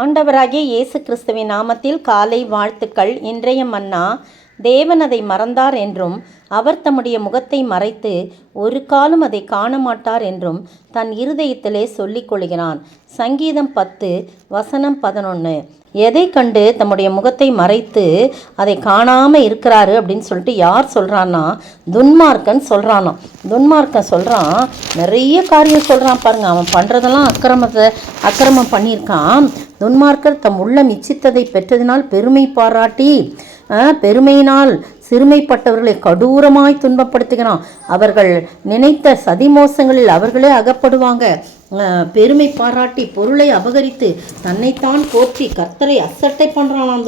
ஆண்டவராகிய இயேசு கிறிஸ்துவின் நாமத்தில் காலை வாழ்த்துக்கள். இன்றைய மன்னா, தேவன் அதை மறந்தார் என்றும் அவர் தம்முடைய முகத்தை மறைத்து ஒரு காலம் அதை காண மாட்டார் என்றும் தன் இருதயத்திலே சொல்லிக் கொள்கிறான். சங்கீதம் 10 வசனம் 11. எதை கண்டு தம்முடைய முகத்தை மறைத்து அதை காணாமல் இருக்கிறாரு அப்படின்னு சொல்லிட்டு யார் சொல்கிறான்னா, துன்மார்க்கன் சொல்கிறானாம். துன்மார்க்கன் சொல்கிறான், நிறைய காரியம் சொல்கிறான் பாருங்க. அவன் பண்ணுறதெல்லாம் அக்கிரமம் பண்ணியிருக்கான். துன்மார்க்கர் தம் உள்ளம் இச்சித்ததை பெற்றதினால் பெருமை பாராட்டி பெருமையினால் சிறுமைப்பட்டவர்களை கடூரமாய் துன்பப்படுத்துகிறான். அவர்கள் நினைத்த சதிமோசங்களில் அவர்களே அகப்படுவாங்க. பெருமை பாராட்டி பொருளை அபகரித்து தன்னைத்தான் போற்றி கர்த்தரை அசட்டை பண்ணுறான்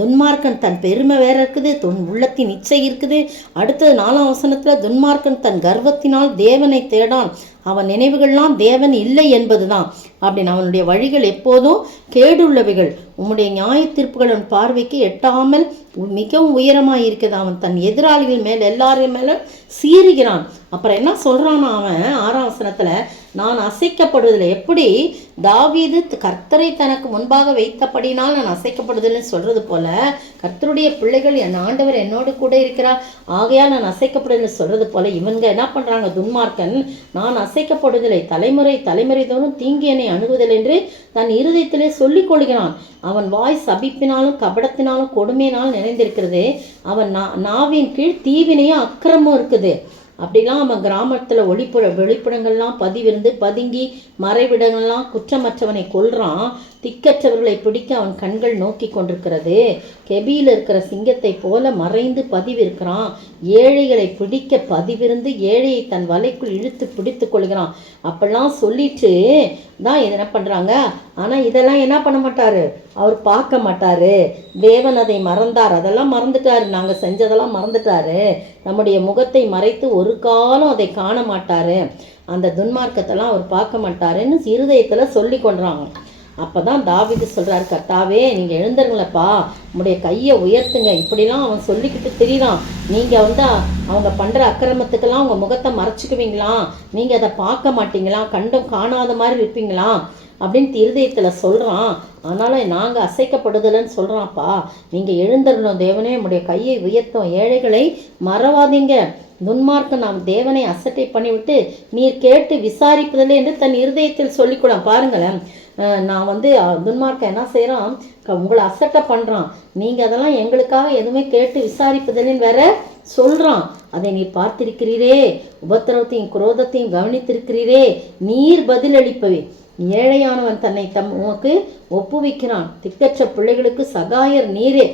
துன்மார்க்கன் தன் பெருமை வேற இருக்குது, உள்ளத்தின் இச்சை இருக்குது. அடுத்தது 4ஆம் வசனத்தில் துன்மார்க்கன் தன் கர்வத்தினால் தேவனை தேடான், அவன் நினைவுகள்லாம் தேவன் இல்லை என்பதுதான் அப்படின்னு. அவனுடைய வழிகள் எப்போதும் கேடுள்ளவைகள், உம்முடைய நியாய தீர்ப்புகள் அவன் பார்வைக்கு எட்டாமல் மிகவும் உயரமாக இருக்குது. அவன் தன் எதிராளிகள் மேல் எல்லாரும் மேல சீறுகிறான். அப்புறம் என்ன சொல்றான் அவன் 6ஆம் வசனத்துல, நான் அசைக்கப்படுவதில்லை. எப்படி தாவீது கர்த்தரை தனக்கு முன்பாக வைத்தபடினால் நான் அசைக்கப்படுவதில்லைன்னு சொல்றது போல, கர்த்தருடைய பிள்ளைகள் என் ஆண்டவர் என்னோடு கூட இருக்கிறார் ஆகையால் நான் அசைக்கப்படுவதில்லை சொல்றது போல, இவங்க என்ன பண்றாங்க, துன்மார்க்கன் நான் அசைக்கப்படுவதில்லை, தலைமுறை தோறும் தீங்கு என்னை அணுகுவதில்லை என்று தன் இருதயத்திலே சொல்லிக் கொள்கிறான். அவன் வாய் சபிப்பினாலும் கபடத்தினாலும் கொடுமையினாலும் நிறைந்திருக்கிறது. அவன் நாவின் கீழ் தீவினையும் அக்கிரமும் இருக்குது. அப்படிலாம் அவன் கிராமத்தில் வெளிப்புறங்கள்லாம் பதிவிருந்து பதுங்கி மறைவிடங்கள்லாம் குற்றமற்றவனை கொல்றான். திக்கற்றவர்களை பிடிக்க அவன் கண்கள் நோக்கி கொண்டிருக்கிறது. கெபியில் இருக்கிற சிங்கத்தை போல மறைந்து பதிவிருக்கிறான். ஏழைகளை பிடிக்க பதிவிருந்து ஏழையை தன் வலைக்குள் இழுத்து பிடித்து கொள்கிறான். அப்படிலாம் சொல்லிட்டு தான் இது என்ன பண்ணுறாங்க. ஆனால் இதெல்லாம் என்ன பண்ண மாட்டார், அவர் பார்க்க மாட்டார். தேவன் அதை மறந்தார், அதெல்லாம் மறந்துட்டார். நாங்கள் செஞ்சதெல்லாம் மறந்துட்டாரு. நம்முடைய முகத்தை மறைத்து ஒரு காலம் அதை காண மாட்டார். அந்த துன்மார்க்கத்தெல்லாம் அவர் பார்க்க மாட்டாருன்னு இருதயத்தில் சொல்லி கொள்றாங்க. அப்போ தான் தாவீது சொல்கிறார், கர்த்தாவே நீங்கள் எழுந்துருங்களப்பா, உங்களுடைய கையை உயர்த்துங்க. இப்படிலாம் அவன் சொல்லிக்கிட்டு தெரியலாம். நீங்கள் அவங்க பண்ணுற அக்கிரமத்துக்கெல்லாம் உங்கள் முகத்தை மறைச்சிக்குவீங்களா, நீங்கள் அதை பார்க்க மாட்டீங்களா, கண்டும் காணாத மாதிரி இருப்பீங்களா அப்படின்னு இருதயத்தில் சொல்கிறான். ஆனாலும் நாங்கள் அசைக்கப்படுதலைன்னு சொல்கிறான்ப்பா. நீங்கள் எழுந்துடணும் தேவனே, உங்களுடைய கையை உயர்த்தும், ஏழைகளை மறவாதீங்க. துன்மார்க்கன் நாம் தேவனை அசட்டை பண்ணிவிட்டு நீர் கேட்டு விசாரிப்பதில்லை என்று தன் இருதயத்தில் சொல்லிக்கூட. பாருங்களேன், நான் துன்மார்க்கன் என்ன செய்கிறான், உங்களை அசட்டை பண்ணுறான். நீங்கள் அதெல்லாம் எங்களுக்காக எதுவுமே கேட்டு விசாரிப்பதில்லைன்னு வேற சொல்கிறான். அதை நீர் பார்த்திருக்கிறீரே, உபத்திரவத்தையும் குரோதத்தையும் கவனித்திருக்கிறீரே, நீர் பதிலளிப்பவே. ஏழையானவன் தன்னை உமக்கு ஒப்புவிக்கிறான், திக்கற்ற பிள்ளைகளுக்கு சகாயர் நீரே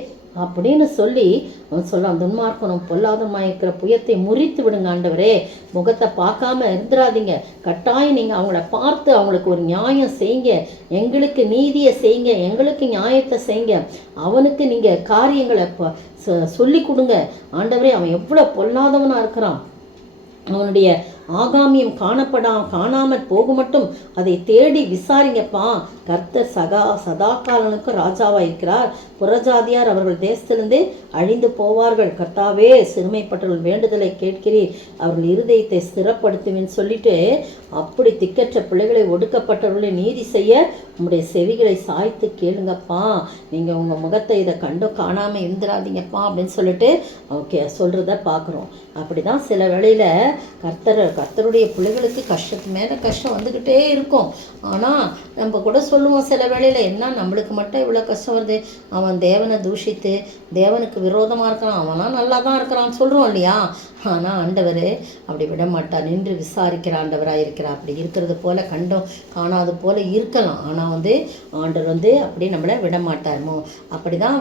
அப்படின்னு சொல்லி அவன் சொல்கிறான். துன்மார்க்கனும் பொல்லாதமாக இருக்கிற புயத்தை முறித்து விடுங்க ஆண்டவரே. முகத்தை பார்க்காம இருந்துடாதீங்க. கட்டாயம் நீங்கள் அவங்கள பார்த்து அவங்களுக்கு ஒரு நியாயம் செய்யுங்க, எங்களுக்கு நீதியை செய்யுங்க, எங்களுக்கு நியாயத்தை செய்யுங்க. அவனுக்கு நீங்கள் காரியங்களை சொல்லி கொடுங்க ஆண்டவரே. அவன் எவ்வளோ பொல்லாதவனாக இருக்கிறான். அவனுடைய ஆகாமியம் காணாமல் போக மட்டும் அதை தேடி விசாரிங்கப்பா. கர்த்தர் சதாகாலனுக்கு ராஜாவாக இருக்கிறார். புறஜாதியார் அவர்கள் தேசத்திலிருந்து அழிந்து போவார்கள். கர்த்தாவே, சிறுமைப்பட்டவர்கள் வேண்டுதலை கேட்கிறீர், அவர்கள் இருதயத்தை ஸ்திரப்படுத்துவேன்னு சொல்லிட்டு, அப்படி திக்கற்ற பிள்ளைகளை ஒடுக்கப்பட்டவர்களை நீதி செய்ய உங்களுடைய செவிகளை சாய்த்து கேளுங்கப்பா. நீங்கள் உங்கள் முகத்தை இதை கண்டும் காணாமல் இருந்துடாதீங்கப்பா அப்படின்னு சொல்லிட்டு ஓகே சொல்கிறத பார்க்குறோம். அப்படி தான் சில வேளையில் கர்த்தருடைய பிள்ளைகளுக்கு கஷ்டத்து மேலே கஷ்டம் வந்துக்கிட்டே இருக்கும். ஆனால் நம்ம கூட சொல்லுவோம் சில வேளையில், என்ன நம்மளுக்கு மட்டும் இவ்வளோ கஷ்டம் வருது, அவன் தேவனை தூஷித்து தேவனுக்கு விரோதமாக இருக்கிறான், அவன்லாம் நல்லா தான் இருக்கிறான்னு சொல்கிறோம் இல்லையா. ஆனால் ஆண்டவர் அப்படி விட மாட்டார், நின்று விசாரிக்கிற ஆண்டவராக இருக்கிறார். அப்படி இருக்கிறது போல் கண்டும் காணாது போல் இருக்கலாம். ஆனால் ஆண்டவர் அப்படி நம்மளை விட மாட்டார். அப்படி தான்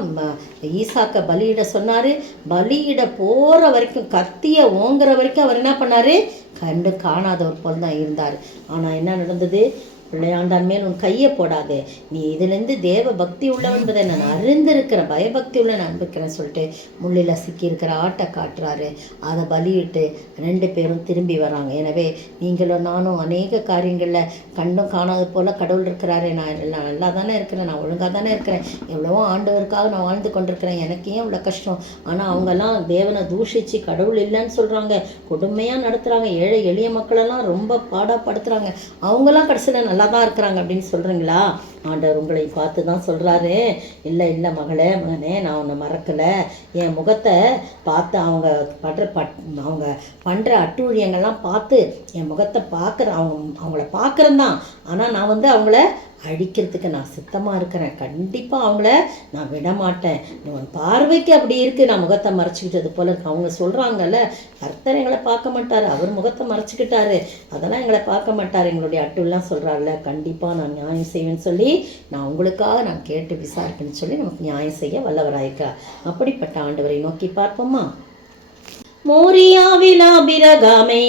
ஈசாக்க பலியிட சொன்னார். பலியிட போகிற வரைக்கும், கத்தியை ஓங்குற வரைக்கும் அவர் என்ன பண்ணார், கண்டு காணாதவர் போல் தான் இருந்தார். ஆனால் என்ன நடந்தது, பிள்ளையாண்டான் மேல் உன் கையை போடாது, நீ இதிலேருந்து தேவ பக்தி உள்ளவன் என்பதை நான் அறிந்திருக்கிறேன், பயபக்தி உள்ள நான் அனுப்பிக்கிறேன்னு சொல்லிட்டு முள்ளில் சிக்கியிருக்கிற ஆட்டை காட்டுறாரு. அதை பலியிட்டு 2 பேரும் திரும்பி வராங்க. எனவே நீங்களும் நானும் அநேக காரியங்களில் கண்டும் காணாத போல் கடவுள் இருக்கிறாரு, நான் எல்லாம் நல்லா தானே இருக்கிறேன், நான் ஒழுங்காக தானே இருக்கிறேன், எவ்வளவோ ஆண்டவருக்காக நான் வாழ்ந்து கொண்டிருக்கிறேன், எனக்கு ஏன் இவ்வளோ கஷ்டம். ஆனால் அவங்கெல்லாம் தேவனை தூஷித்து கடவுள் இல்லைன்னு சொல்கிறாங்க, கொடுமையாக நடத்துகிறாங்க, ஏழை எளிய மக்களெல்லாம் ரொம்ப பாடாப்படுத்துகிறாங்க. அவங்கெல்லாம் கடைசியில் நல்லா தான் இருக்கிறாங்க அப்படின்னு சொல்கிறீங்களா? ஆண்டவர் உங்களை பார்த்து தான் சொல்கிறாரு, இல்லை இல்லை மகளே மகனே, நான் உன்னை மறக்கலை. என் முகத்தை பார்த்து அவங்க பண்ணுற அட்டூழியங்கள்லாம் பார்த்து என் முகத்தை அவங்கள பார்க்குறேன் தான். ஆனால் நான் அவங்கள அழிக்கிறதுக்கு நான் சித்தமாக இருக்கிறேன். கண்டிப்பாக அவங்கள நான் விட மாட்டேன். உன் பார்வைக்கு அப்படி இருக்குது, நான் முகத்தை மறைச்சிக்கிட்டது போல இருக்கு. அவங்க சொல்கிறாங்கல்ல, கர்த்தர் எங்களை பார்க்க மாட்டார், அவர் முகத்தை மறைச்சிக்கிட்டாரு, அதெல்லாம் எங்களை பார்க்க மாட்டார், எங்களுடைய அட்டுலாம் சொல்கிறாருல, கண்டிப்பாக நான் நியாயம் செய்வேன்னு சொல்லி நான் உங்களுக்காக நான் கேட்டு விசாரிக்கணும்னு சொல்லி நமக்கு நியாயம் செய்ய வல்லவராயிருக்கா. அப்படிப்பட்ட ஆண்டவரை நோக்கி பார்ப்போமா? மோரியாவில் ஆபிரகாமை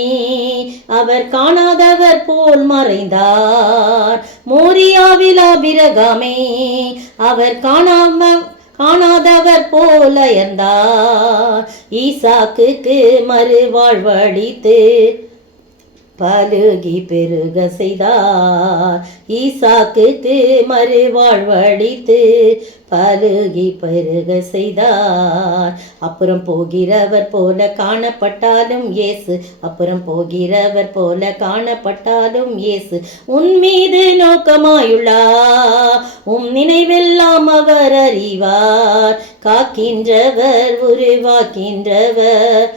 அவர் காணாதவர் போல் மறைந்தார். மோரியாவில் ஆபிரகாமை அவர் காணாதவர் போல இருந்தார். ஈசாக்குக்கு மறுவாழ்வளித்து பலுகி பெருக செய்தார். ஈசாக்குக்கு மறுவாழ்வளித்து பலுகி பெருக செய்தார். அப்புறம் போகிறவர் போல காணப்பட்டாலும் இயேசு, அப்புறம் போகிறவர் போல காணப்பட்டாலும் இயேசு உன் மீது நோக்கமாயுள்ளார். நினைவெல்லாம் அவர் அறிவார். காக்கின்றவர், உருவாக்கின்றவர்,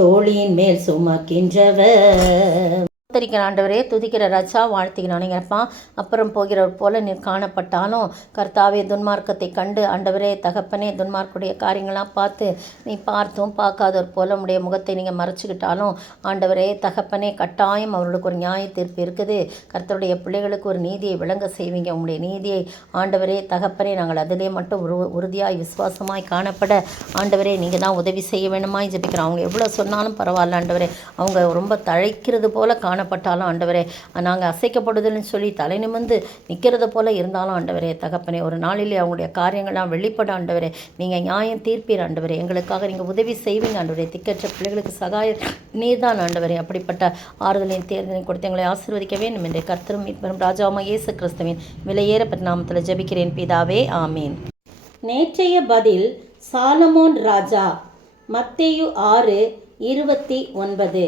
தோளின் மேல் சுமக்கின்றவர். துதிக்கிற ஆண்டவரே, துதிக்கிற ராஜா, வாழ்த்துகிறோம். நீங்கப்பா அப்புறம் போகிறவர் போல நீர் காணப்பட்டாலும் கர்த்தாவே, துன்மார்க்கத்தை கண்டு ஆண்டவரே தகப்பனே, துன்மார்க்குடைய காரியங்களாம் பார்த்து நீ பார்த்தும் பார்க்காதவர் போல உடைய முகத்தை நீங்கள் மறைச்சிக்கிட்டாலும் ஆண்டவரே தகப்பனே, கட்டாயம் அவர்களுக்கு ஒரு நியாய தீர்ப்பு இருக்குது. கர்த்தருடைய பிள்ளைகளுக்கு ஒரு நீதியை விளங்க செய்வீங்க. உங்களுடைய நீதியை ஆண்டவரே தகப்பனே, நாங்கள் அதிலே மட்டும் உறுதியாய் விசுவாசமாய் காணப்பட ஆண்டவரே நீங்கள் தான் உதவி செய்ய வேணுமாய் ஜெபிக்கிறோம். அவங்க எவ்வளோ சொன்னாலும் பரவாயில்ல ஆண்டவரே, அவங்க ரொம்ப தழைக்கிறது போல காணப்பட்டாலும் ஆண்டவரே, நாங்கள் அசைக்கப்படுதல்னு சொல்லி தலை நிமிர்ந்து நிற்கிறது போல இருந்தாலும் ஆண்டவரே தகப்பனே, ஒரு நாளிலே அவங்களுடைய காரியங்கள்லாம் வெளிப்பட ஆண்டவரே நீங்கள் நியாயம் தீர்ப்பீர் ஆண்டவரே. எங்களுக்காக நீங்கள் உதவி செய்வீங்க ஆண்டவரே. திக்கற்ற பிள்ளைகளுக்கு சகாய நீர்தான் ஆண்டவரே. அப்படிப்பட்ட ஆறுதலின் தேர்தலையும் கொடுத்து எங்களை ஆசீர்வதிக்க வேண்டும் என்று கர்த்தரும் மீட்பரும் ராஜாவுமாகிய இயேசு கிறிஸ்துவின் விலையேறப்பட்ட நாமத்தில் ஜெபிக்கிறேன் பிதாவே, ஆமீன். நேற்றைய பதில் சாலமோன் ராஜா, மத்தேயு 6:29.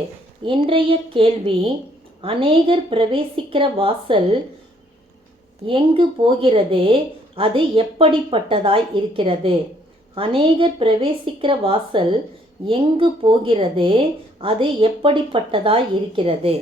இன்றைய கேள்வி, அநேகர் பிரவேசிக்கிற வாசல் எங்கு போகிறது? அது எப்படிப்பட்டதாய் இருக்கிறது? அநேகர் பிரவேசிக்கிற வாசல் எங்கு போகிறது? அது எப்படிப்பட்டதாய் இருக்கிறது?